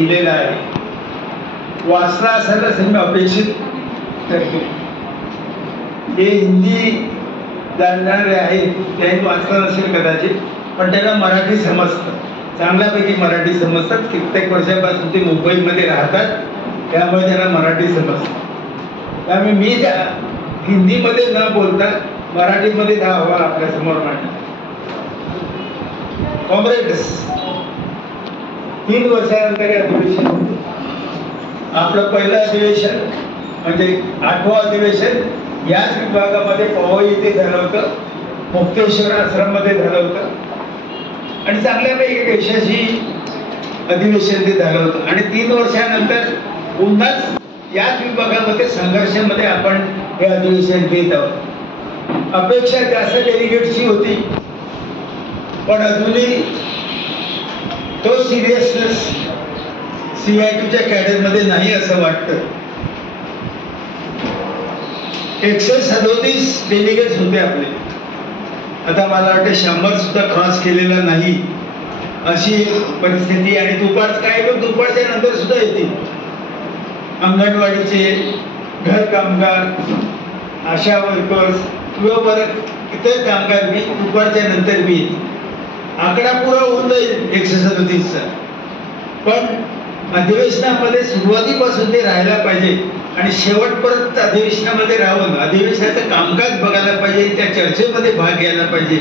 लिहिलेला आहे, वाचला असायला असं मी अपेक्षित करतो. जे हिंदी जाणणारे आहेत त्यांनी वाचलं नसेल कदाचित, पण त्यांना मराठी समजतं, चांगल्यापैकी मराठी समजतात. कित्येक वर्षापासून ते मुंबईमध्ये राहतात, त्यामुळे त्यांना मराठी समजतं. त्यामुळे मी त्या हिंदीमध्ये न बोलता मराठीमध्ये हा अहवाल आपल्यासमोर मांडला. कॉम्रेड्स, 3 वर्षानंतर हे अधिवेशन होते. आपलं पहिलं अधिवेशन म्हणजे 8वं अधिवेशन याच विभागामध्ये पवई इथे झालं होतं, मुक्तेश्वर आश्रममध्ये झालं होतं आणि चांगल्यापैकी यशस्वी अधिवेशन ते झालं होतं. आणि 3 वर्षानंतर पुन्हाच याच विभागामध्ये संघर्षामध्ये आपण हे अधिवेशन घेत आहोत. अपेक्षा जास्त डेलिगेट्सची होती, पण अजूनही तो सिरियसनेस CITच्या कॅडरमध्ये नाही असं वाटतं. 137 डेलिगेट्स होते आपले. आता मला वाटतं 100 सुद्धा क्रॉस केलेला नाही अशी परिस्थिती. आणि काही लोक दुपारच्या नंतर सुद्धा येतील. अंगणवाडीचे, घर कामगार, आशा वर्कर्स किंवा इतर कामगार मी दुपारच्या नंतर मी आकडा पुरा होऊन जाईल 137चा. पण अधिवेशनामध्ये सुरुवातीपासून ते राहायला पाहिजे आणि शेवटपर्यंत अधिवेशनामध्ये राहून अधिवेशनाचं कामकाज बघायला पाहिजे, त्या चर्चेमध्ये भाग घ्यायला पाहिजे.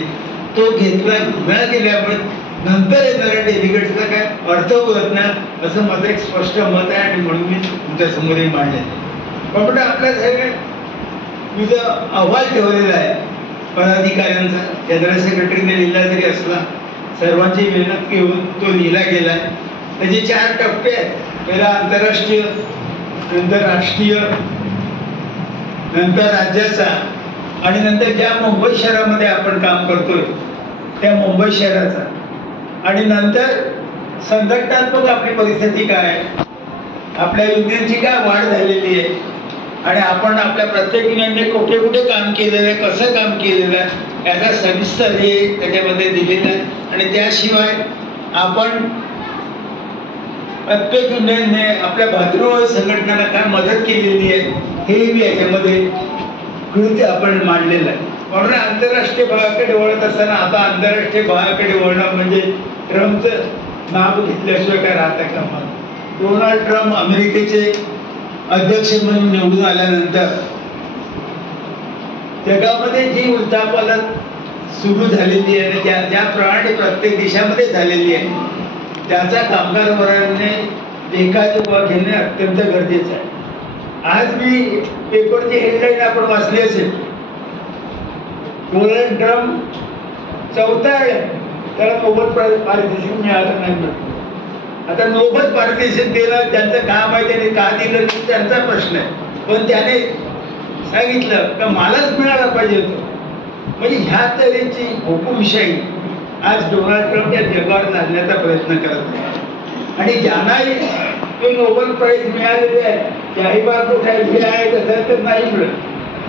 तो घेतला न गेल्यामुळे नंतर येणाऱ्या डेलिगेट्सचा काय अर्थ होत नाही असं माझं एक स्पष्ट मत आहे आणि म्हणून मी तुमच्या समोरही मांडले. पण आपल्या सगळ्या मी जो अहवाल ठेवलेला आहे पदाधिकाऱ्यांचा, जनरल सेक्रेटरीने लिहिला जरी असला, सर्वांची मेहनत घेऊन तो लिहिला गेलाय. त्याचे 4 टप्पे आहेत. पहिला आंतरराष्ट्रीय, नंतर राष्ट्रीय, नंतर राज्याचा आणि नंतर ज्या मुंबई शहरामध्ये आपण काम करतोय त्या मुंबई शहराचा आणि नंतर संघटनात्मक आपली परिस्थिती काय आहे, आपल्या युनियनची काय वाढ झालेली आहे आणि आपण आपल्या प्रत्येक युनियनने कुठे कुठे काम केलेलं आहे, कसं काम केलेलं आहे याचा सविस्तर हे त्याच्यामध्ये दिलेलं आहे. आणि त्याशिवाय आपण प्रत्येक युनियनने आपल्या भातृ संघटनांना काय मदत केलेली आहे हे मी याच्यामध्ये कृती आपण मांडलेलं आहे. म्हणून आंतरराष्ट्रीय भागाकडे वळत असताना आता आंतरराष्ट्रीय भागाकडे वळणं म्हणजे ट्रम्पचं नाव घेतल्याशिवाय काय राहत आहे का? डोनाल्ड ट्रम्प अमेरिकेचे अध्यक्ष म्हणून निवडून आल्यानंतर जगामध्ये जी उलथापालथ सुरू झालेली आहे आणि ज्याप्रमाणे प्रत्येक देशामध्ये झालेली आहे त्याचा कामगार वर्गाने लेखाजोखा घेणे अत्यंत गरजेचं आहे. आज मी पेपरची हेडलाईन आपण वाचली असेल, डोनाल्ड ट्रम्प 4था आहे, त्याला नोबेल पारितोषिक मिळालं नाही. आता नोबेल पारितोषिक दिलं त्यांचं काम आहे, त्यांनी का दिलं त्यांचा प्रश्न आहे, पण त्याने सांगितलं का मलाच मिळाला पाहिजे होतं. म्हणजे ह्या तऱ्हेची हुकुमशाही आज डोनाल्ड ट्रम्प या जगावर लादण्याचा प्रयत्न करत आहे. आणि ज्यांनाही तो नोबेल प्राइज मिळालेले आहे त्याही बाब हे आहे तसं तर नाही मिळत.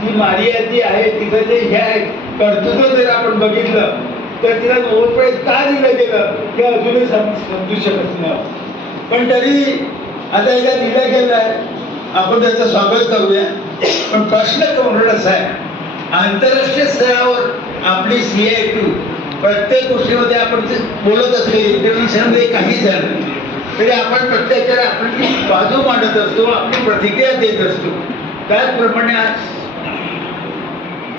जी मारिया जी आहे तिथं जे हे आहे कर्तृत्व जर आपण बघितलं तर तिला नोबेल प्राइज का दिलं गेलं हे अजूनही समजू शकत नाही. पण तरी आता एकदा दिलं गेलं आहे, आपण त्याचं स्वागत करूया. पण प्रश्न करून असा आहे, आंतरराष्ट्रीय स्तरावर आपली CIT प्रत्येक गोष्टीमध्ये आपण बोलत असले, इंटरव्ह्यूमध्ये काही झालं तरी आपण प्रत्येकाला आपली बाजू मांडत असतो, आपली प्रतिक्रिया देत असतो. त्याचप्रमाणे आज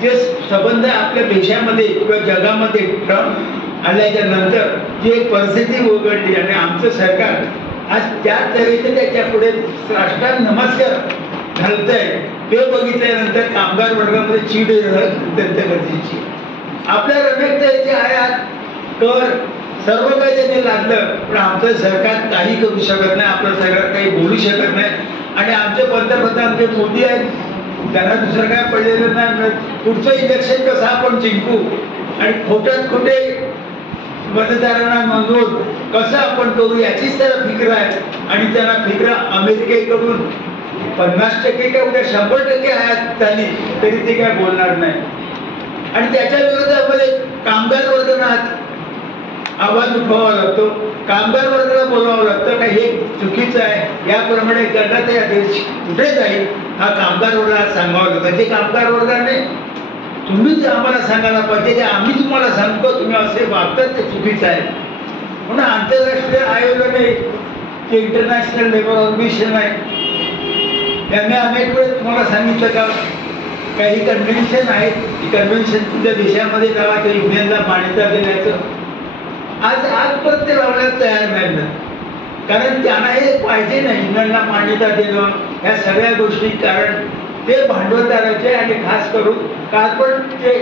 जे संबंध आपल्या देशामध्ये किंवा जगामध्ये ट्रम्प आल्याच्या नंतर जी एक परिस्थिती उघडली आणि आमचं सरकार आज त्या तऱ्हेने त्याच्या पुढे साष्टांग नमस्कार घालतंय ते बघितल्यानंतर कामगार वर्गामध्ये चीड येणं अत्यंत गरजेची आहे. आपल्या रमेशचे आयात कर सर्व काही त्यांनी लादलं, पण आमचं सरकार काही करू शकत नाही, आपलं सरकार काही बोलू शकत नाही. आणि आमचे पंतप्रधान जे मोदी आहेत त्यांना दुसरं काय पडलेलं नाही. पुढचं इलेक्शन कसं आपण जिंकू आणि खोट्यात खोटे मतदारांना नोंदवून कसं आपण करू याचीच त्याला फिक्र आहे. आणि त्यांना फिक्र अमेरिकेकडून 50% किंवा उद्या 100% आयात झाली तरी ते काय बोलणार नाही. आणि त्याच्या विरोधामध्ये कामगार वर्गाला आवाज उठवावा लागतो, कामगार वर्गाला बोलावं लागतं का हे चुकीचं याप्रमाणे करण्यात या देश कुठे जाईल हा कामगार वर्गाला सांगावं लागतं. ते कामगार वर्गाने तुम्हीच आम्हाला सांगायला पाहिजे, ते आम्ही तुम्हाला सांगतो तुम्ही असे वागतात ते चुकीचं आहे. म्हणून आंतरराष्ट्रीय आयोगाने जे इंटरनॅशनल लेबर ऑर्गनायझेशन आहे त्यांनी अनेक वेळेस तुम्हाला सांगितलं का काही कन्व्हेन्शन आहेत, की कन्व्हेन्शन तुमच्या देशामध्ये जावा त्या युनियनला मान्यता देण्याचं आजपर्यंत ते लावण्यास तयार नाही ना. कारण त्यांना हे पाहिजे नाही युनियनला मान्यता देणं ह्या सगळ्या गोष्टी. कारण ते भांडवलदाराचे आणि खास करून कॉर्पोरेटचे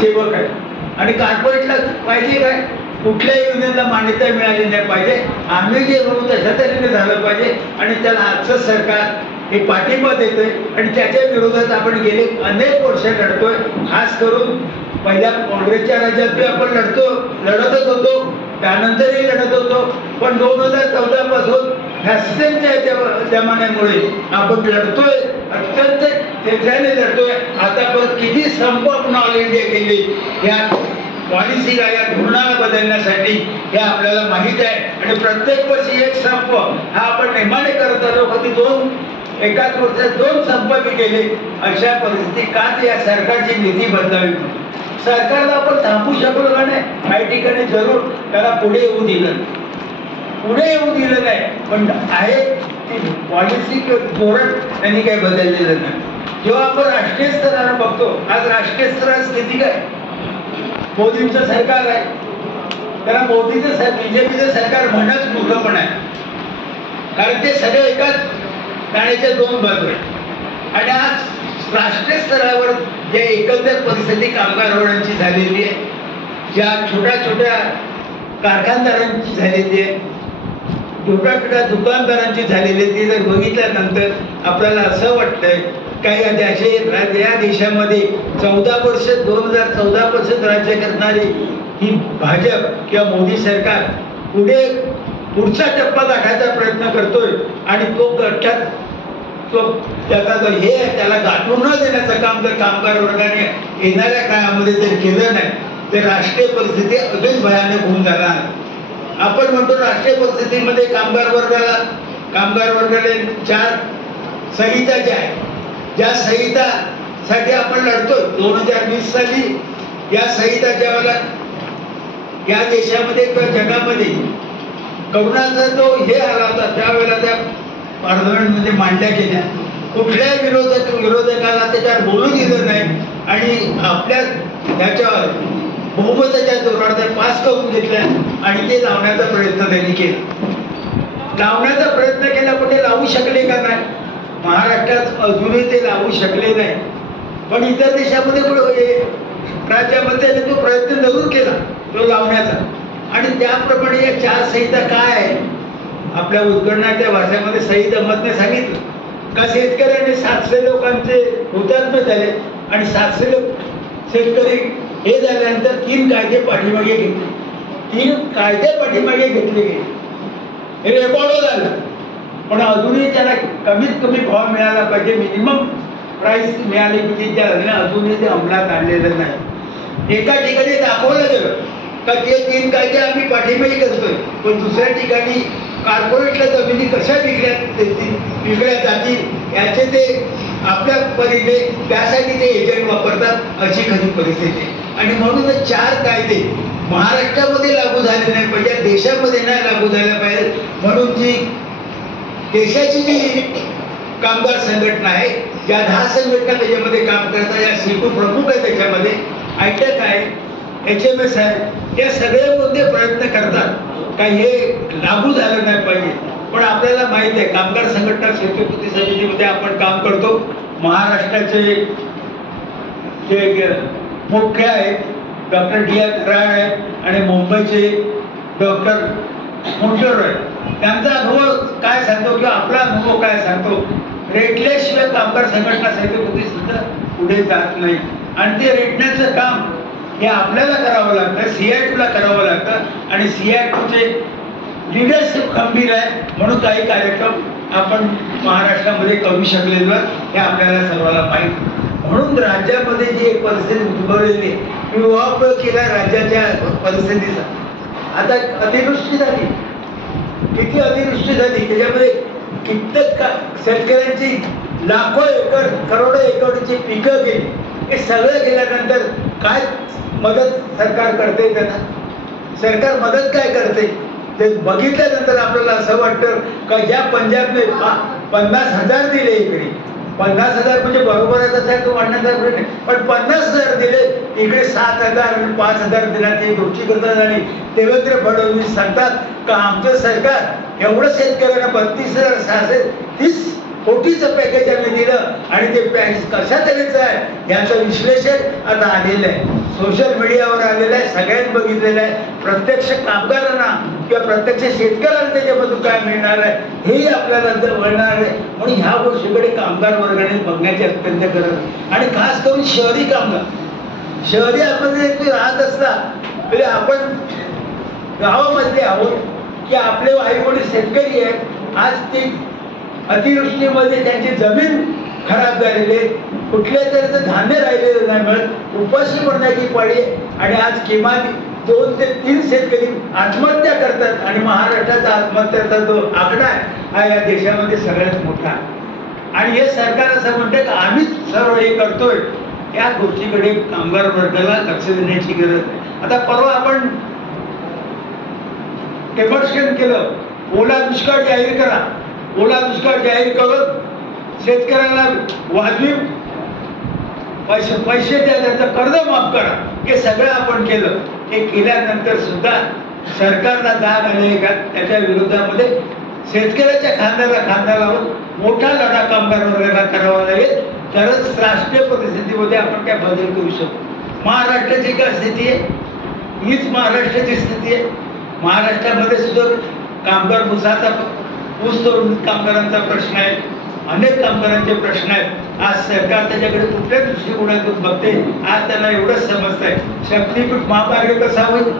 सेवक आहेत आणि कॉर्पोरेटला पाहिजे काय कुठल्याही युनियनला मान्यता मिळाली नाही पाहिजे. आम्ही जे म्हणू तशा तऱ्हेने झालं पाहिजे आणि त्याला आजचं सरकार हे पाठिंबा देतोय आणि त्याच्या विरोधात आपण गेले अनेक वर्ष लढतोय. खास करून पहिल्या काँग्रेसच्या राज्यात आपण लढतच होतो, त्यानंतरही लढत होतो. पण 2014 पासून फॅसिस्टच्या जमान्यामुळे आपण लढतोय, अत्यंत तेजाने लढतोय. आतापर्यंत किती संप आपण ऑल इंडिया केले या पॉलिसीला या धोरणाला बदलण्यासाठी हे आपल्याला माहीत आहे. आणि प्रत्येक वर्षी एक संप हा आपण नेमाने करत आलो. कधी एकाच वर्षात 2 संप केले. अशा परिस्थिती का या सरकारची नीती बदलावी. सरकारला आपण थांबू शकलो का नाही. काही ठिकाणी जरूर त्याला पुढे येऊ दिलं नाही, पण आहे ती पॉलिसी किंवा धोरण त्यांनी काही बदललेलं नाही. जेव्हा आपण राष्ट्रीय स्तरावर बघतो, आज राष्ट्रीय स्तरावर स्थिती काय, मोदींचं सरकार आहे, त्याला मोदीचं बीजेपीचं सरकार म्हणत मूर्खपण आहे. कारण ते सगळे एकाच नाण्याच्या 2 बाजू आहेत. आणि आज राष्ट्रीय स्तरावर जे एकंदर परिस्थिती कामगार वर्गाची झालेली आहे, ज्या छोट्या छोट्या कारखानदारांची झालेली आहे, छोट्या छोट्या दुकानदारांची झालेली ती जर बघितल्यानंतर आपल्याला असं वाटतंय काही असे या देशामध्ये 2014 पासून राज्य करणारी ही भाजप किंवा मोदी सरकार पुढचा टप्पा गाठायचा प्रयत्न करतोय. आणि तो गठ्ठ्यात त्याला गाठून न देण्याचं काम जर कामगार वर्गाने येणाऱ्या काळामध्ये जर केलं नाही तर राष्ट्रीय परिस्थिती अजून भयानक होऊन जाणार. आपण म्हणतो राष्ट्रीय परिस्थितीमध्ये कामगार वर्गाला 4 संहिता ज्या आहेत, ज्या संहितासाठी आपण लढतो. 2020 साली या संहिता ज्यावेळेला या देशामध्ये किंवा जगामध्ये करोनाचा जो हे आला होता त्यावेळेला त्या पार्लमेंटमध्ये मांडल्या गेल्या. कुठल्याही विरोधकाला त्याच्यावर बोलू दिलं नाही आणि आपल्या त्याच्यावर बहुमताच्या जोरावर पास करून घेतल्या आणि ते लावण्याचा प्रयत्न त्यांनी केला. पण ते लावू शकले का नाही. महाराष्ट्रात अजूनही ते लावू शकले नाही, पण इतर देशामध्ये राज्यामध्ये तो प्रयत्न जरूर केला तो लावण्याचा. आणि त्याप्रमाणे या 4 संहिता काय आहे आपल्या उद्घटनाच्या भाषेमध्ये सईद अहमदने सांगितलं का शेतकऱ्याने 700 लोकांचे हुतात्मे झाले आणि 700 शेतकरी हे झाल्यानंतर 3 कायदे पाठीमागे घेतले गेले. हे रेकॉर्ड झालं, पण अजूनही त्याला कमीत कमी भाव मिळाला पाहिजे, मिनिमम प्राइस मिळाली पाहिजे. त्या अजूनही ते अंमलात आणलेलं नाही. एका ठिकाणी दाखवलं गेलं का ते 3 कायदे आम्ही पाठीमागे करतोय, पण दुसऱ्या ठिकाणी कॉर्पोरेटला जमिनी कशा विकल्या जातील याचे ते आपल्या परीने त्यासाठी ते एजंट वापरतात अशी खरी परिस्थिती. आणि म्हणून 4 कायदे महाराष्ट्रामध्ये लागू झाले नाही पाहिजे, देशामध्ये नाही लागू झाले पाहिजे. म्हणून जी देशाची जी कामगार संघटना आहे, ज्या 10 संघटना त्याच्यामध्ये काम करतात, या सिटू प्रमुख आहे, त्याच्यामध्ये आयटक आहे, HMS आहे, या सगळे मुद्दे प्रयत्न करतात का हे लागू झालं नाही पाहिजे. पण आपल्याला माहित आहे कामगार संघटना शेतकरी समितीमध्ये आपण काम करतो. महाराष्ट्राचे जे मुख्य आहेत डॉक्टर D.R. राय आहेत आणि मुंबईचे डॉक्टर मुंडर आहेत. त्यांचा अनुभव काय सांगतो किंवा आपला अनुभव काय सांगतो, रेटल्याशिवाय कामगार संघटना समिती सुद्धा पुढे जात नाही. आणि ते रेटण्याचं काम हे आपल्याला करावं लागतं, CITUला करावं लागतं. आणि CITUचे लिडरशिप खंबीर आहे म्हणून काही कार्यक्रम आपण महाराष्ट्रामध्ये करू शकलेलो हे आपल्याला सर्वांना माहीत. म्हणून राज्यामध्ये जी एक परिस्थिती उद्भवलेली विवाह केला राज्याच्या परिस्थितीचा. आता अतिवृष्टी झाली, किती अतिवृष्टी झाली, त्याच्यामध्ये कित्येक शेतकऱ्यांची लाखो एकर करोडो एकरची पिकं गेली. हे सगळं गेल्यानंतर काय मदत सरकार करते? त्यांना सरकार मदत काय करते ते बघितल्यानंतर आपल्याला असं वाटतं का ज्या पंजाबने 50,000 दिले इकडे, 50,000 म्हणजे बरोबर आहे तसं वाढण्याचा प्रश्न नाही, पण 50,000 दिले इकडे 7,000 आणि 5,000 दिल्याची गोष्टी करतात. आणि देवेंद्र फडणवीस सांगतात का आमचं सरकार एवढं शेतकऱ्यांना 32,630 कोटीचं पॅकेज आम्ही दिलं आणि ते पॅकेज कशा तऱ्हेचं आहे याचं विश्लेषण आता आलेलं आहे, सोशल मीडियावर आलेलं आहे, सगळ्यांनी बघितलेलं आहे. प्रत्यक्ष कामगारांना किंवा प्रत्यक्ष शेतकऱ्यांना त्याच्यामधून काय मिळणार आहे हेही आपल्याला वळणार आहे. म्हणून ह्या गोष्टीकडे कामगार वर्गाने बघण्याची अत्यंत गरज आहे. आणि खास करून शहरी कामगार, शहरी आपण राहत असता तरी आपण गावामध्ये आहोत की आपले आई वडील शेतकरी आहेत. आज ते अतिवृष्टीमध्ये त्यांची जमीन खराब झालेली आहे, कुठल्या तऱ्हेचं धान्य राहिलेलं नाही मिळत, उपाशी पडण्याची पाळी. आणि आज किमान 2 ते 3 शेतकरी आत्महत्या करतात. आणि महाराष्ट्राचा आत्महत्याचा जो आकडा आहे हा या देशामध्ये सगळ्यात मोठा आहे. आणि हे सरकार असं म्हणतं की आम्हीच सर्व हे करतोय, या गोष्टीकडे कामगार वर्गाला लक्ष देण्याची गरज आहे. आता परवा आपण डेमॉन्स्ट्रेशन केलं, ओला दुष्काळ जाहीर करा, ओला दुष्काळ जाहीर करून शेतकऱ्यांना वाजवी पैसे द्या, त्यांचं कर्ज माफ करा, हे सगळं आपण केलं. हे केल्यानंतर सुद्धा सरकारला जाग आली का त्याच्या विरोधामध्ये शेतकऱ्याच्या खांद्याला खांदा लावून मोठा लढा कामगार वर्गाला करावा लागेल, तरच राष्ट्रीय परिस्थितीमध्ये आपण काय बदल करू शकतो. महाराष्ट्राची काय स्थिती आहे हीच महाराष्ट्राची स्थिती आहे. महाराष्ट्रामध्ये सुद्धा कामगार ऊस तोडून कामगारांचा प्रश्न आहे, अनेक कामगारांचे प्रश्न आहेत. आज सरकार त्याच्याकडे कुठल्या दृष्टिकोनातून बघते? आज त्यांना एवढंच समजतंय शक्तीपीठ महामार्ग कसा होईल,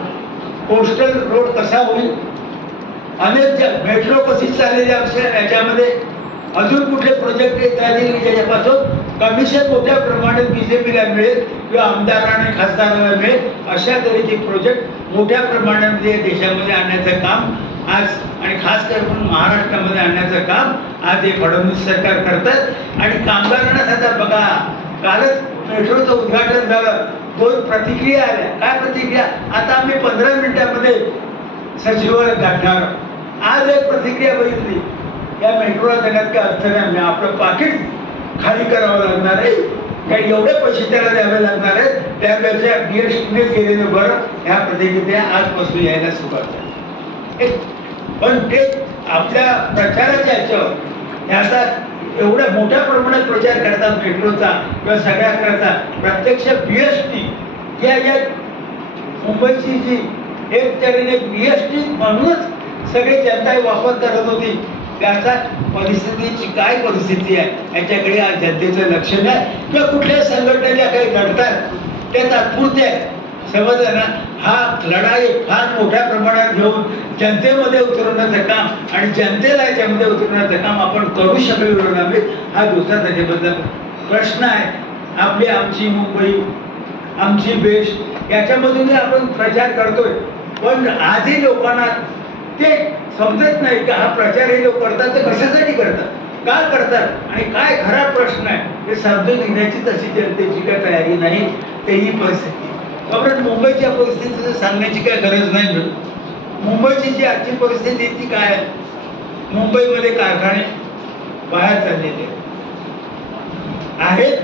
कोस्टल रोड कसा होईल, अनेक मेट्रो कशी चाललेली असेल, याच्यामध्ये अजून कुठले प्रोजेक्ट येत राहतील ज्याच्यापासून कमिशन मोठ्या प्रमाणात बीजेपीला मिळेल किंवा आमदारांना खासदारांना मिळेल, अशा तऱ्हेचे प्रोजेक्ट मोठ्या प्रमाणामध्ये देशामध्ये आणण्याचं काम आज आणि खास करून महाराष्ट्रामध्ये आणण्याचं काम आज हे फडणवीस सरकार करतात. आणि कामगारांना सध्या बघा, कालच मेट्रोचं उद्घाटन झालं, 2 प्रतिक्रिया आल्या. काय प्रतिक्रिया? आता आम्ही 15 मिनिटांमध्ये सचिवालय गाठणार. आज एक प्रतिक्रिया बघितली, या मेट्रोला देण्यात काय अर्थ नाही, आपलं पाकिट खाली करावं लागणार आहे, काही एवढे पैसे त्याला द्यावे लागणार आहेत, त्यापेक्षा BSTनेच गेलेलं बरं. ह्या प्रतिक्रिया आजपासून यायला सुरुवात झाली. पण ते आपल्या प्रचाराच्या ह्याच्यावर याचा एवढ्या मोठ्या प्रमाणात प्रचार करतात मेट्रोचा किंवा सगळ्या करता प्रत्यक्ष BST या मुंबईची जी एक तऱ्हेने BST म्हणूनच सगळी जनता वापर करत होती, त्याचा परिस्थितीची काय परिस्थिती आहे याच्याकडे आज जनतेचं लक्ष नाही. किंवा कुठल्या संघटनेच्या काही लढतात त्या तात्पुरत्या आहेत, समजलं ना. हा लढाई फार मोठ्या प्रमाणात घेऊन जनतेमध्ये उतरवण्याचं काम आणि जनतेला याच्यामध्ये उतरवण्याचं काम आपण करू शकलो नाही, हा दुसरा त्याच्याबद्दल प्रश्न आहे. आपली आमची मुंबई, आमची बेस्ट याच्यामधूनही आपण प्रचार करतोय, पण आजही लोकांना ते समजत नाही का हा प्रचार हे लोक करतात ते कशासाठी करतात, का करतात आणि काय खरा प्रश्न आहे हे समजून घेण्याची तशी जनतेची काय तयारी नाही. तेही परिस्थिती कारण मुंबईच्या परिस्थितीचं सांगण्याची काय गरज नाही. मुंबईची जी आजची परिस्थिती ती काय आहे? मुंबईमध्ये कारखाने बाहेर चाललेले आहेत,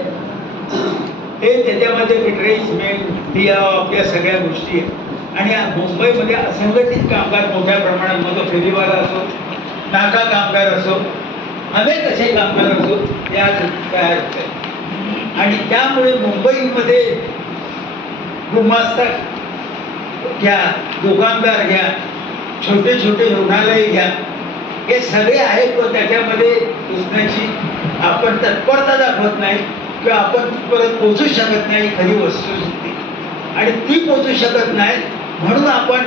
हे त्याच्यामध्ये मिटरेज सिमेंट या सगळ्या गोष्टी आहेत. आणि मुंबईमध्ये असंघटित कामगार मोठ्या प्रमाणात, मग फेरीवाला असो, नाका कामगार असो, अनेक असे कामगार असो या तयार होतात. आणि त्यामुळे मुंबईमध्ये गुमास्ता घ्या, दुकानदार घ्या, छोटे छोटे रुग्णालय घ्या, हे सगळे आहेत. व त्याच्यामध्ये घुसण्याची आपण तत्परता दाखवत नाही किंवा आपण परत पोचू शकत नाही खरी वस्तुस्थिती, आणि ती पोचू शकत नाही म्हणून आपण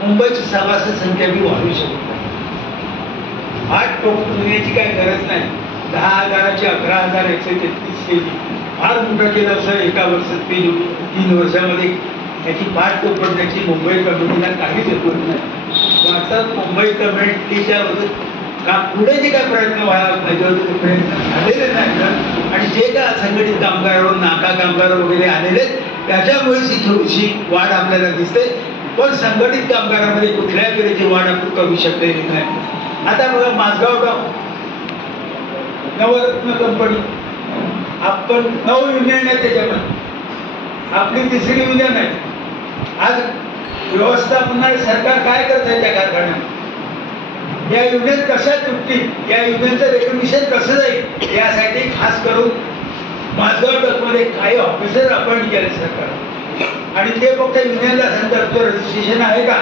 मुंबईची सभासद संख्या बी वाढवू शकत नाही. हात टोकून देण्याची काही गरज नाही. 10,000ची 11,133 केली, फार मोठं केलं असं एका वर्षात 3 वर्षामध्ये त्याची पाठ टोकण्याची मुंबई कमिटीला काहीच होत नाही. भारतात मुंबई कमिटीच्या पुढे जे काय प्रयत्न व्हायला पाहिजे होते ते प्रयत्न झालेले नाहीत आणि जे काय असंघटित कामगार नाका कामगार वगैरे आलेले त्याच्यामुळेच ही थोडीशी वाढ आपल्याला दिसते. पण संघटित कामगारांमध्ये कुठल्याही तऱ्हेची वाढ आपण करू शकलेली नाही. आता बघा माझगाव नवरत्न कंपनी, आपण 9 युनियन आहे त्याच्यामध्ये, आपली 3री युनियन आहे. आज व्यवस्थापनाने सरकार काय करत आहे त्या कारखान्यात, या युनियन कशा तुटतील, या युनियनचं रेकग्निशन कसं जाईल यासाठी खास करून माझगाव डकमध्ये काही ऑफिसर अपॉइंट केले सरकार. आणि ते फक्त युनियनला सांगतात तो रजिस्ट्रेशन आहे का,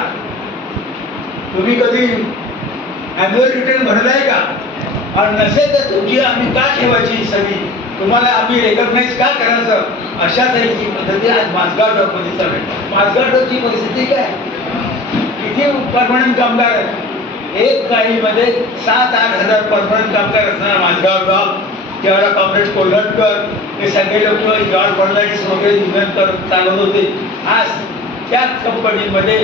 तुम्ही कधी अॅन्युअल रिटर्न भरलाय का, आणि नसेल तर तुमची आम्ही का ठेवायची सगळी, तुम्हाला आम्ही रेकग्नाइज का करायचं, अशा तऱ्हेची पद्धती आज माझगाव डकमध्ये चालू आहे. माझगाव डकची परिस्थिती काय, किती परमनंट कामगार आहेत, एक काळीमध्ये 7-8 हजार परमनंट कामगार असताना माझगाव डॉक, त्यावेळेला कॉम्रेड कोल्हटकर हे सगळे लोक जॉर्ज फर्नांडिस वगैरे युनियन चालवत होते. आज त्या कंपनीमध्ये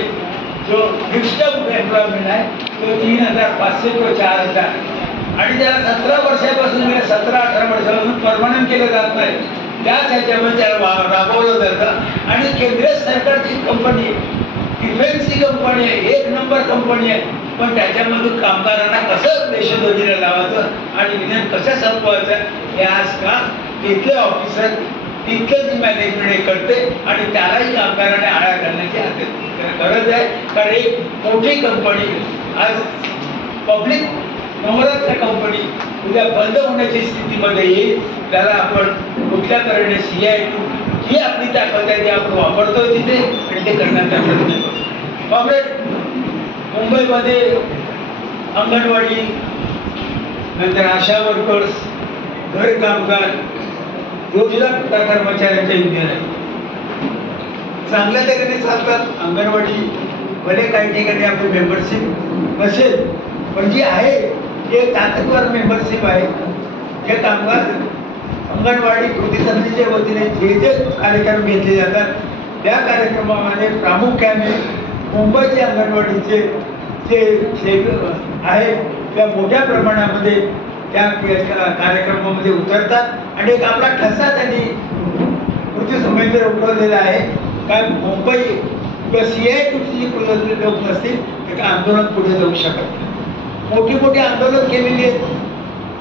जो फिक्स्ड एम्प्लॉयमेंट आहे तो 3,500 किंवा 4,000 आणि त्याला 17 वर्षापासून 17-18 वर्षापासून परमनंट केलं जात नाही. त्याच ह्याच्यामध्ये त्याला राबवलं जातं आणि केंद्रीय सरकारची कंपनी आहे, डिफेन्सची कंपनी आहे, 1 नंबर कंपनी आहे. पण त्याच्यामधून कामगारांना कसं देशोधडीला लावायचं आणि युनियन कसं संपवायचं हे आज का तिथले ऑफिसर तिथलं जी मॅनेजमेंट करते आणि त्यालाही कामगारांना आळा घालण्याची गरज आहे. कारण एक मोठी कंपनी आज पब्लिक नवरत्न कंपनी उद्या बंद होण्याची स्थितीमध्ये येईल. त्याला आपण कुठल्या तऱ्हेने CI2 ही आपली ताकद आहे ती आपण वापरतोय तिथे आणि ते करण्याचा प्रयत्न करतो. कॉम्रेड मुंबईमध्ये अंगणवाडी, नंतर आशा वर्कर्स, घर कामगार, योजना कर्मचाऱ्यांच्या युनियन आहे, चांगल्या तऱ्हेने चालतात. अंगणवाडी भले काही ठिकाणी आपली मेंबरशिप नसेल पण जी आहे ते ताकदवर मेंबरशिप आहे. जे कामगार अंगणवाडी कृती समितीच्या वतीने जे जे कार्यक्रम घेतले जातात त्या कार्यक्रमामध्ये प्रामुख्याने मुंबईच्या अंगणवाडीचे जे आहे त्या मोठ्या प्रमाणामध्ये त्या कार्यक्रमामध्ये उतरतात आणि एक आपला ठसा त्यांनी कृती समितीवर उठवलेला आहे. काय मुंबई किंवा CI2ची लोक नसतील तर आंदोलन पुढे जाऊ शकत नाही. मोठी मोठी आंदोलन केलेली आहेत.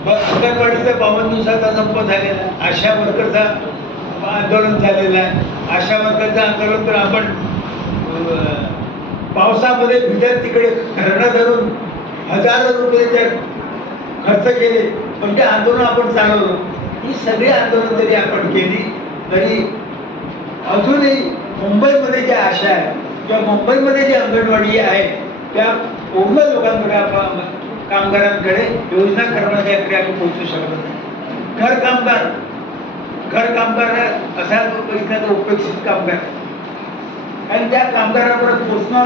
अंगणवाडीचा 52 दिवसाचा संप झालेला, आशा वर्करचा आंदोलन झालेलं आहे. आशा वर्करचं आंदोलन तर आपण पावसामध्ये भिजत तिकडे धरणं धरून हजारो रुपये त्या खर्च केले पण ते आंदोलन आपण चालवलं. ही सगळी आंदोलन जरी आपण केली तरी अजूनही मुंबईमध्ये ज्या आशा आहे किंवा मुंबईमध्ये जी अंगणवाडी आहे त्या पूर्ण लोकांकडे आपण कामगारांकडे योजना कर्मचाऱ्यांकडे आपण पोहोचू शकत नाही. घर कामगार असा बघितला उपेक्षित कामगार, कारण त्या कामगारापर्यंत पोचणं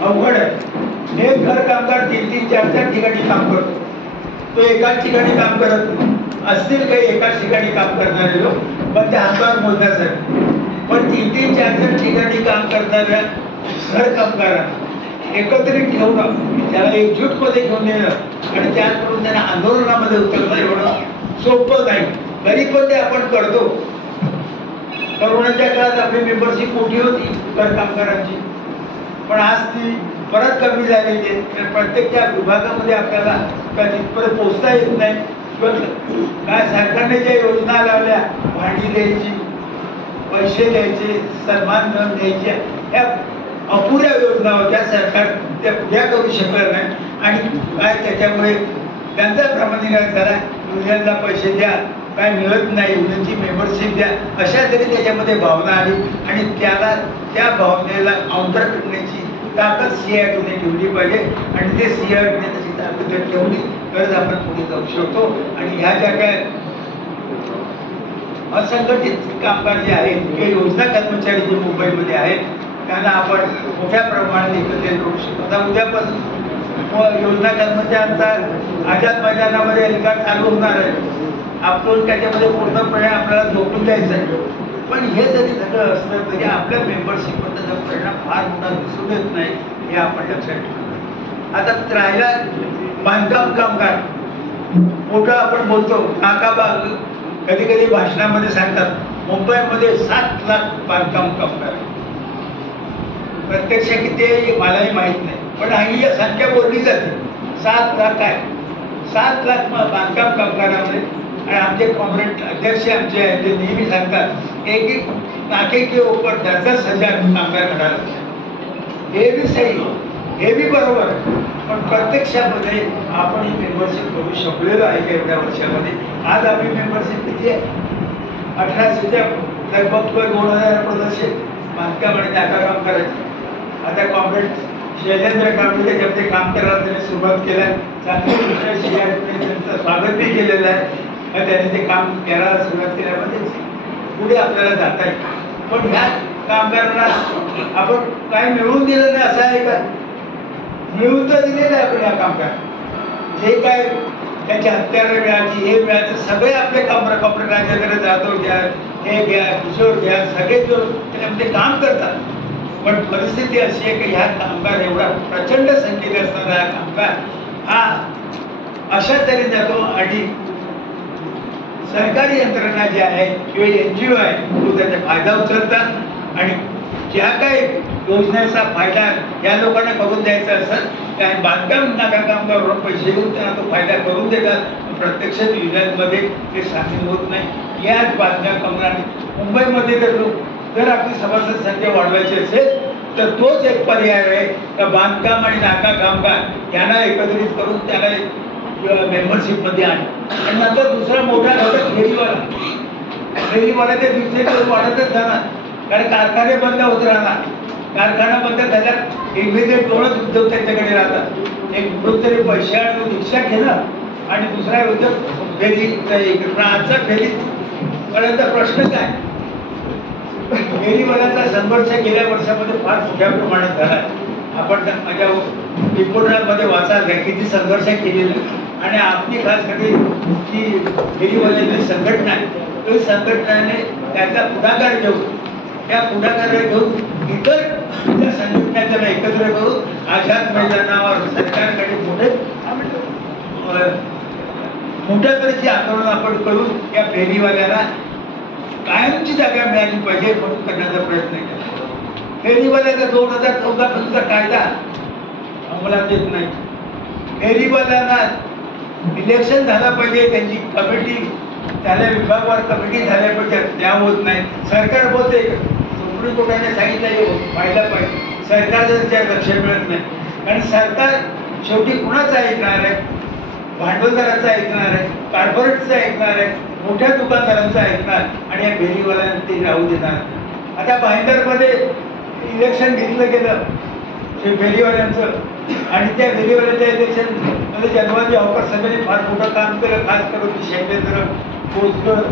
अवघड आहे. एक घर कामगार 3-3, 4-4 ठिकाणी काम करतो, तो एकाच ठिकाणी काम करत असतील काही एकाच ठिकाणी काम करणारे लोक पण त्या हातावर मोजण्याच आहे. पण 3-3, 4-4 ठिकाणी काम करणाऱ्या घर कामगारांना एकत्रित ठेवणं, त्याला एकजूटमध्ये घेऊन येणं आणि त्याकडून त्यांना आंदोलनामध्ये उतरणं एवढं सोपं नाही. तरी पण ते आपण करतो. कोरोनाच्या काळात आपली मेंबरशिप मोठी होती घर कामगारांची, पण आज ती परत कमी झालेली आहे. प्रत्येक त्या विभागामध्ये आपल्याला तिथपर्यंत पोचता येत नाही. काय सरकारने ज्या योजना लावल्या, भांडी द्यायची, पैसे द्यायचे, सन्मान द्यायचे, या अपुऱ्या योजना होत्या. सरकार त्या उद्या करू शकलं नाही आणि काय त्याच्यामुळे त्यांचा भ्रमनिराश झाला. युनियनला पैसे द्या, काय मिळत नाही, युनियनची मेंबरशिप द्या, अशा तरी त्याच्यामध्ये भावना आली आणि त्या भावनेला काउंटर करण्याची ताकद CI2ने ठेवली पाहिजे आणि ते CI2ने त्याची ताकद जर ठेवली तरच आपण पुढे जाऊ शकतो. आणि ह्या ज्या काय असंघटित कामगार जे आहेत किंवा योजना कर्मचारी जे मुंबईमध्ये आहेत त्यांना आपण मोठ्या प्रमाणात एकत्रित करू शकतो. आता उद्यापासून योजना कर्मचाऱ्यांचा आझाद मैदानामध्ये एल्गार चालू होणार आहे. आपण त्याच्यामध्ये पूर्णपणे आपल्याला झोपून द्यायचं आहे. पण हे जरी सगळं असलं तरी आपल्या मेंबरशिपवर त्याचा परिणाम फार मोठा दिसून येत नाही हे आपण लक्षात ठेवतो. आता राहिला बांधकाम कामगार मोठं आपण बोलतो नाकाबाग, कधी कधी भाषणामध्ये सांगतात मुंबईमध्ये 7 लाख बांधकाम कामगार, प्रत्यक्ष किती आहे मलाही माहित नाही, पण ही संख्या बोलली जाते. 7 लाख आहे, 7 लाख बांधकाम कामगारांमध्ये. आणि आमचे कॉम्रेड अध्यक्ष आमचे आहेत ते नेहमी सांगतात एक नाके के ऊपर 10,000 कामगार खड़ा रहता है. हे बी सही, हे बी बरोबर, पण प्रत्यक्षामध्ये आपण ही मेंबरशिप करू शकलेलो आहे का एवढ्या वर्षामध्ये? आज आम्ही मेंबरशिप किती आहे? 1800च्या लगभग 2000 बांधकाम आणि नाका काम करायचे. आता कॉम्रेड शैलेंद्र कांबळे त्याच्यामध्ये काम करायला त्यांनी सुरुवात केल्या. चांगली त्यांचं स्वागत बी केलेलं आहे. त्यांनी ते काम करायला सुरुवात केल्यामध्ये पुढे आपल्याला जाता येईल. पण ह्या कामगारांना आपण काय मिळवून दिलं नाही असं आहे का? मिळवून तर दिलेलं आहे आपण या कामगार. जे काय त्याची हत्यारं मिळायची, हे मिळायचं, सगळे आपले कॉम्रेड राजेंद्र जाधव घ्या, हे घ्या, किशोर घ्या, सगळे जो त्याच्यामध्ये काम करतात. पण परिस्थिती अशी आहे की ह्या कामगार एवढा प्रचंड संख्येने असणारा हा कामगार हा अशा तऱ्हेने जातो आणि सरकारी यंत्रणा जी आहे किंवा NGO आहे तो त्याचा फायदा उचलतात. आणि ज्या काही योजनेचा फायदा या लोकांना करून द्यायचा असेल त्या बांधकाम नाका कामगारांना पैसे देऊन त्यांना तो फायदा करून देतात. प्रत्यक्ष योजनांमध्ये ते सामील होत नाही. याच बांधकाम कामगारांनी मुंबईमध्ये जर आपली सभासद संख्या वाढवायची असेल तर तोच एक पर्याय आहे का बांधकाम आणि नाका कामगार यांना एकत्रित करून त्याला मेंबरशिप मध्ये आणा. आणि नंतर दुसरा मोठा घटक फेरीवाला ते दिवसेंदिवस वाढतच जाणार, कारण कारखाने बंद होत राहणार. कारखाना बंद झाल्यात इमिजिएट 2च उद्योग त्यांच्याकडे राहतात. एक उद्योग तरी पैसे आणि रिक्षा घेणं आणि दुसरा उद्योग फेरी. आजचा फेरीपर्यंत प्रश्न काय? फेरीवाल्यांचा संघर्ष गेल्या वर्षामध्ये फार मोठ्या प्रमाणात झाला. आपण माझ्या रिपोर्टमध्ये वाचायला किती संघर्ष केलेला. आणि आपली खास कधी की फेरीवाल्यांची संघटना आहे, तो संघटनेने त्याचा पुढाकार घेऊन त्या पुढाकाराला घेऊन इतर त्या संघटनेला एकत्र करून आझाद मैदानावर सरकारकडे मोठ्या तऱ्हेची आंदोलन आपण करून या फेरीवाल्याला कायमची जागा मिळाली पाहिजे म्हणून करण्याचा प्रयत्न केला. फेरीवाल्याचा 2014 पासूनचा कायदा अंमलात येत नाही. फेरीवाल्यांना इलेक्शन झालं पाहिजे, त्यांची कमिटी त्याला विभागवार कमिटी झाल्या पाहिजे, त्या होत नाही. सरकार बोलते सुप्रीम कोर्टाने सांगितलं व्हायला पाहिजे, सरकारचं त्या लक्ष मिळत नाही. कारण सरकार शेवटी कुणाचं ऐकणार आहे? भांडवलदारांचा ऐकणार आहे, कॉर्पोरेटचा ऐकणार आहे, मोठ्या दुकानदारांचा ऐकणार आणि या फेरीवाल्यांना ते राहू देणार. आता भाईंदरमध्ये इलेक्शन घेतलं गेलं फेरीवाल्यांचं आणि त्या फेरीवाल्यांच्या इलेक्शन मध्ये जनवादी हॉकर सगळ्यांनी फार मोठं काम केलं. खास करून शैलेंद्र कोसकर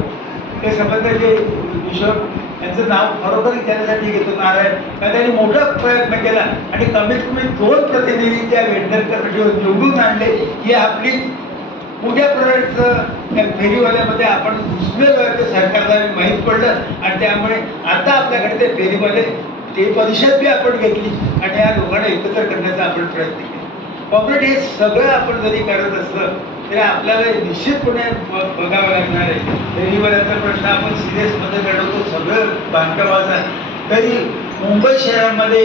ते संबंधाचे किशोर यांचं नाव खरोखर त्याच्यासाठी घेतो नारायण, त्यांनी मोठा प्रयत्न केला आणि कमीत कमी 2 प्रतिनिधी त्या वेंडर कमिटीवर निवडून आणले. ही आपली मोठ्या प्रमाणात फेरीवाल्यामध्ये आपण घुसलेलो आहे ते सरकारला माहीत पडलं. आणि त्यामुळे आता आपल्याकडे ते फेरीवाले ते परिषद बी आपण घेतली आणि या लोकांना एकत्र करण्याचा आपण प्रयत्न केला. कॉर्पोरेट हे सगळं आपण जरी करत असलं तरी आपल्याला निश्चितपणे बघावं लागणार आहे. फेरीवाल्यांचा प्रश्न आपण सिरियसमध्ये लढवतो, सगळं बांधकामाचा. तरी मुंबई शहरामध्ये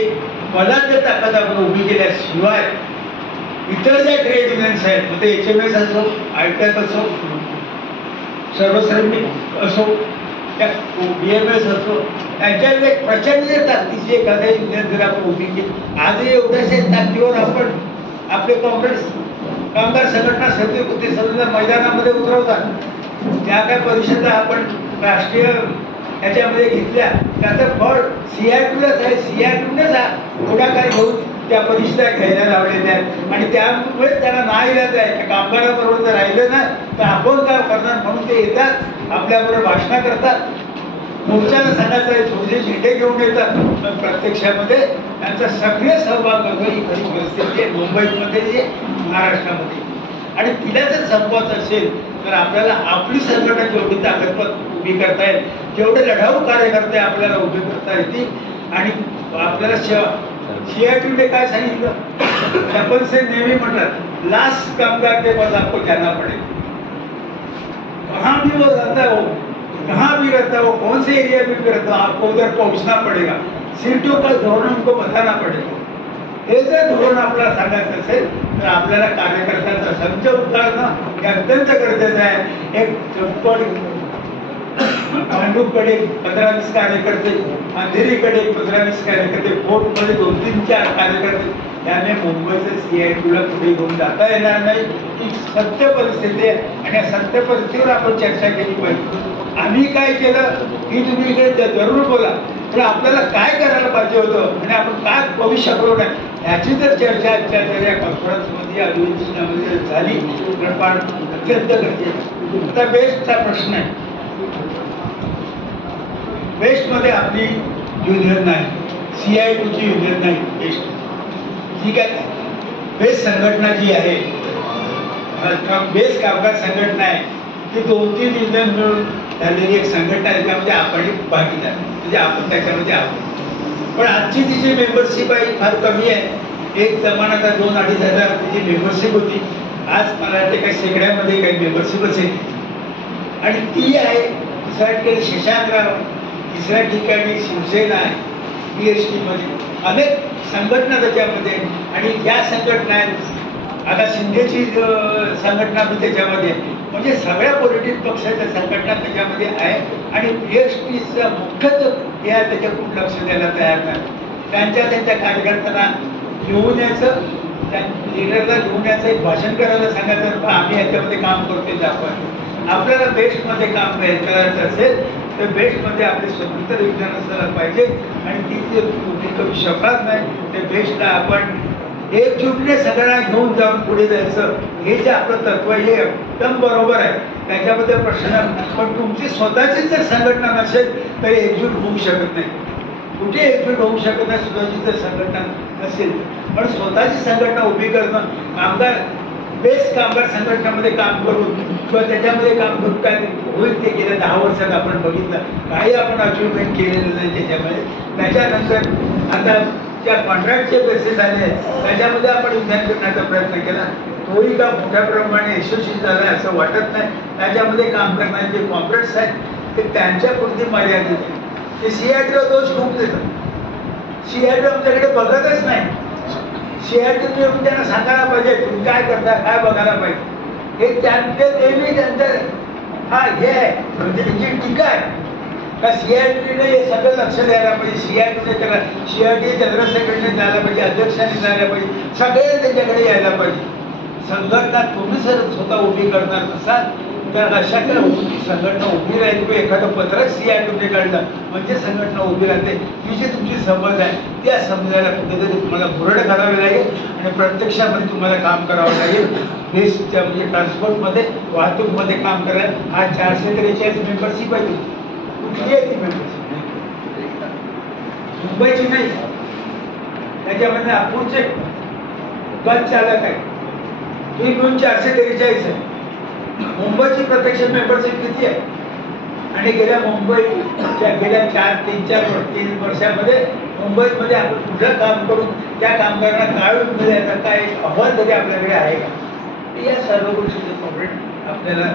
बलाढ्य ताकद आपण उभी केल्याशिवाय इतर ज्या ट्रेड युनियन्स आहेत, मग ते HMS असो, ITAC असो, सर्वश्रमिक असो, त्या BMS असो, त्यांच्याकडे प्रचंड ताकदीची एखाद्या युनियन जर आपण उभी केली, आजही एवढ्याशा ताकदीवर आपण आपले कामगार संघटना सगळे मैदानामध्ये उतरवतात. ज्या काय परिषदा आपण राष्ट्रीय ह्याच्यामध्ये घेतल्या त्याचं फळ CITUलाच आहे. CITUनेच पुढाकार घेऊन त्या परिषदा घ्यायला लावलेल्या आहेत आणि त्यामुळे त्यांना नाईलाज आहे. कामगाराबरोबर जर राहिलं ना तर आपण काय करणार म्हणून ते येतात, आपल्याबरोबर भाषणं करतात, मोर्चाला सांगायचं आहे, थोडेसे झेंडे घेऊन येतात, पण प्रत्यक्षामध्ये त्यांचा सक्रिय सहभाग बघणं ही खरी परिस्थिती आहे मुंबईमध्ये, महाराष्ट्रामध्ये. आणि तिला जर संपवायचं असेल तर आपल्याला आपली संघटना जेवढी ताकदवर उभी करता येईल, जेवढे लढाऊ कार्यकर्ते आपल्याला उभे करता येतील. आणि आपल्याला CITUने काय सांगितलं, छप्पन से नेहमी म्हणतात लास्ट कामगार के पास आपको जाना पड़ेगा, कहाँ भी वो रहता है, वो कहाँ भी रहता है, वो कौन से एरिया में भी रहता है, आपको उधर पहुंचना पड़ेगा, सीटों का धोरण उनको बताना पड़ेगा. हे जर धोरण आपल्याला सांगायचं असेल तर आपल्याला कार्यकर्त्यांचा संच उतारणं हे अत्यंत गरजेचं आहे. एक चप्पड भांडूपकडे 15-20 कार्यकर्ते, अंधेरीकडे 15-20 कार्यकर्ते, फोर्टमध्ये 2-3-4 कार्यकर्ते, त्याने मुंबईचं CITला पुढे घेऊन जाता येणार नाही. ही सत्य परिस्थिती आहे आणि या सत्य परिस्थितीवर आपण चर्चा केली पाहिजे. आम्ही काय केलं की तुम्ही इकडे जरूर बोला, पण आपल्याला काय करायला पाहिजे होतं आणि आपण काय करू शकलो नाही याची जर चर्चा आजच्या या कॉन्फरन्समध्ये अधिवेशनामध्ये झाली तर फार अत्यंत गरजेचं. आता बेस्टचा प्रश्न आहे. बेस्टमध्ये आपली युनियन नाही, CITची युनियन नाही बेस्ट, ठीक आहे. बेस्ट संघटना जी आहे, बेस्ट कामगार संघटना आहे, ती 2-3 युनियन मिळून झालेली एक संघटना आहे. त्यामध्ये आपण भागीदार म्हणजे आपण त्याच्यामध्ये आहोत. पण आजची तिची मेंबरशिप आहे फार कमी आहे. एक जमानाचा 2-2.5 हजार तिची मेंबरशिप होती. आज मला वाटते काही शेकड्यामध्ये काही मेंबरशिपच आहे आणि ती आहे. दुसऱ्या ठिकाणी शशांकराव, तिसऱ्या ठिकाणी शिवसेना आहे, BST मध्ये अनेक संघटना त्याच्यामध्ये आणि ज्या संघटना आहेत आता शिंदेची संघटना पण त्याच्यामध्ये आहे. म्हणजे सगळ्या पॉलिटिक्स पक्षाच्या संघटना त्याच्यामध्ये आहे आणि BSTचं मुख्यत्व या त्याच्याकडून लक्ष द्यायला तयार नाही. त्यांच्या कार्यकर्त्यांना घेऊन यायचं, त्या लिडरला घेऊन यायचं, एक भाषण करायला सांगायचं आम्ही याच्यामध्ये काम करतोय. आपण आपल्याला बेस्टमध्ये काम करायचं असेल तर बेस्टमध्ये आपले स्वतंत्र विज्ञान असायला पाहिजे आणि ती उभी करू शकत नाही. ते बेस्टला आपण एकजुटीने सगळ्यांना घेऊन जाऊन पुढे जायचं हे जे आपलं तत्व हे एकदम बरोबर आहे, त्याच्यामध्ये प्रश्न नाही. पण तुमची स्वतःची जर संघटना नसेल तर एकजूट होऊ शकत नाही. कुठे एकजूट होऊ शकत नाही स्वतःची जर संघटना नसेल. पण स्वतःची संघटना उभी करणं, कामगार बेस्ट कामगार संघटनेमध्ये काम करून किंवा त्याच्यामध्ये काम करून काय होईल ते गेल्या 10 वर्षात आपण बघितलं. काही आपण अचिव्हमेंट केलेलं नाही त्याच्यामध्ये. त्याच्यानंतर आता ज्या कॉन्ट्रॅक्टचे बेसिस आले त्याच्यामध्ये आपण विज्ञान करण्याचा प्रयत्न केला. तोही का मोठ्या प्रमाणे यशस्वी झाला असं वाटत नाही. त्याच्यामध्ये काम करणारे जे कॉर्पोरेट्स आहेत ते त्यांच्यापुरती मर्यादित आहे. ते CITला दोष खूप देतात. CIT आमच्याकडे बघतच नाही. CIT येऊन त्यांना सांगायला पाहिजे तुम्ही काय करता, काय बघायला पाहिजे. हे त्यांचे नेहमी त्यांचं हा हे आहे म्हणजे त्यांची टीका आहे का CITने हे सगळं लक्ष द्यायला पाहिजे. CITने त्याला CIT जनरल सेक्रेटरीने जायला पाहिजे, अध्यक्षांनी जायला पाहिजे, सगळे त्याच्याकडे यायला पाहिजे. संघटना तुम्ही जर स्वतः उभी करणार नसाल तर अशा काही संघटना उभी राहील किंवा एखादं पत्रक CITने काढलं म्हणजे संघटना उभी राहते. ही जी तुमची समज आहे त्या समजायला कुठेतरी तुम्हाला बुरड घालावी लागेल आणि प्रत्यक्षामध्ये तुम्हाला काम करावं लागेल. बेस्टच्या म्हणजे ट्रान्सपोर्टमध्ये वाहतूकमध्ये काम करायला हा 443 मेंबरशिप आहे. कुठली आहे ती मेंबरशिप? मुंबईची नाही, त्याच्यामध्ये नागपूरचे बस चालक आहे ही मिळून 443 आहे. मुंबईची प्रत्यक्ष मेंबरशिप किती आहे? आणि गेल्या मुंबईच्या गेल्या 3 वर्षामध्ये मुंबईमध्ये आपण कुठलं काम करून त्या कामगारांना काय मिळेल याचा काय एक अहवाल तरी आपल्याकडे आहे का? या सर्व गोष्टीचे कॉम्प्लेट आपल्याला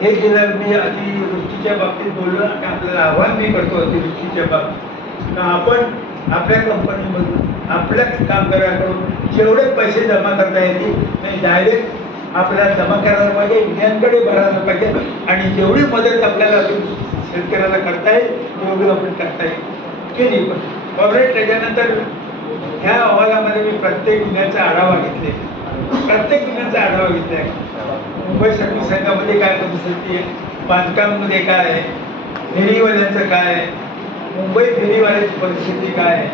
हे केलं. मी अतिवृष्टीच्या बाबतीत बोललो आणि आपल्याला आव्हान मी करतो अतिवृष्टीच्या बाबतीत का आपण आपल्या कंपनीमधून आपल्या कामगारांकडून जेवढे पैसे जमा करता येतील नाही डायरेक्ट आपल्याला जमा करायला पाहिजे, विज्ञानकडे भरायला पाहिजे आणि जेवढी मदत आपल्याला शेतकऱ्याला करता येईल तेवढी आपण करता येईल केली. पण त्याच्यानंतर ह्या अहवालामध्ये मी प्रत्येक गुन्ह्याचा आढावा घेतले, प्रत्येक गुन्ह्याचा आढावा घेतलाय. मुंबई सर्व्हिस संघामध्ये काय परिस्थिती आहे, बांधकाममध्ये काय आहे, फेरीवाल्यांचं काय आहे, मुंबई फेरीवाल्याची परिस्थिती काय आहे,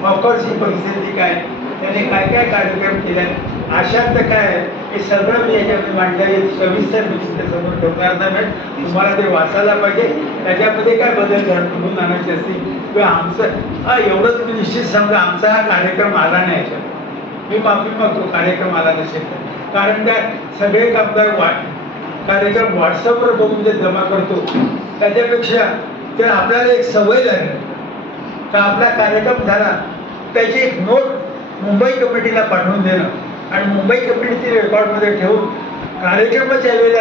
मॉकर्सची परिस्थिती काय, त्याने काय काय कार्यक्रम केले, आशांत काय आहे, हे सगळं मी याच्यामध्ये मांडलं आहे. सविस्तर मी तुमच्यासमोर ठेवणार नाही. तुम्हाला ते वाचायला पाहिजे. त्याच्यामध्ये काय बदल घडवून आणायचे असतील किंवा आमचं एवढं तुम्ही निश्चित समजा आमचा हा कार्यक्रम आला नाही याच्यात मी माफी मागतो कार्यक्रम आला नसेल तर. कारण त्या सगळे कामगार कार्यक्रम व्हॉट्सअपवर बघून जे जमा करतो त्याच्यापेक्षा तर आपल्याला एक सवय लागली का आपला कार्यक्रम झाला त्याची एक नोट मुंबई कमिटीला पाठवून देणं आणि मुंबई कमिटीचे रेकॉर्डमध्ये ठेवून कार्यक्रमाच्या वेळेला